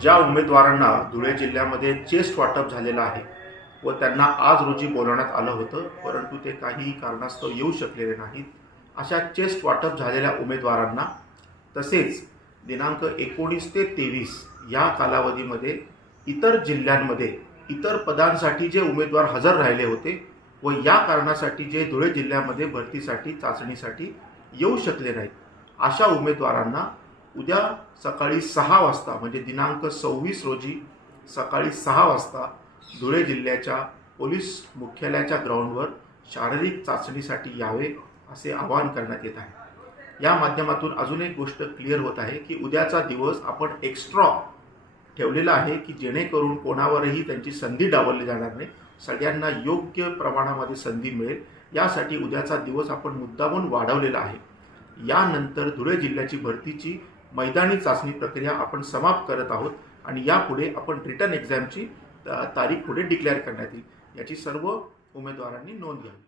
ज्या उमेदवारांना धुळे जिल्ह्यामध्ये चेस्ट वाटप झालेलं आहे व त्यांना आज रोजी बोलवण्यात आलं होतं परंतु ते काही कारणास्तव येऊ शकलेले नाहीत. अशा चेस्ट वाटप झालेल्या उमेदवारांना तसेच दिनांक एकोणीस ते तेवीस या कालावधीमध्ये इतर जिल्ह्यांमध्ये इतर पदांसाठी जे उमेदवार हजर राहिले होते व या कारणासाठी जे धुळे जिल्ह्यामध्ये भरतीसाठी चाचणीसाठी येऊ शकले नाहीत अशा उमेदवारांना उद्या सकाळी सहा वाजता म्हणजे दिनांक सव्वीस रोजी सकाळी सहा वाजता धुळे जिल्ह्याच्या पोलीस मुख्यालयाच्या ग्राउंडवर शारीरिक चाचणीसाठी यावे असे आवाहन करण्यात येत आहे. या माध्यमातून अजून एक गोष्ट क्लिअर होत आहे की उद्याचा दिवस आपण एक्स्ट्रा ठेवलेला आहे की जेणेकरून कोणावरही त्यांची संधी डावलली जाणार नाही. सगळ्यांना योग्य प्रमाणामध्ये संधी मिळेल. यासाठी उद्याचा दिवस आपण मुद्दामून वाढवलेला आहे. यानंतर धुळे जिल्ह्याची भरतीची मैदानी चाचणी प्रक्रिया आपण समाप्त करत आहोत आणि यापुढे आपण रिटर्न एक्झामची तारीख पुढे डिक्लेअर करण्यात येईल. याची सर्व उमेदवारांनी नोंद घ्यावी.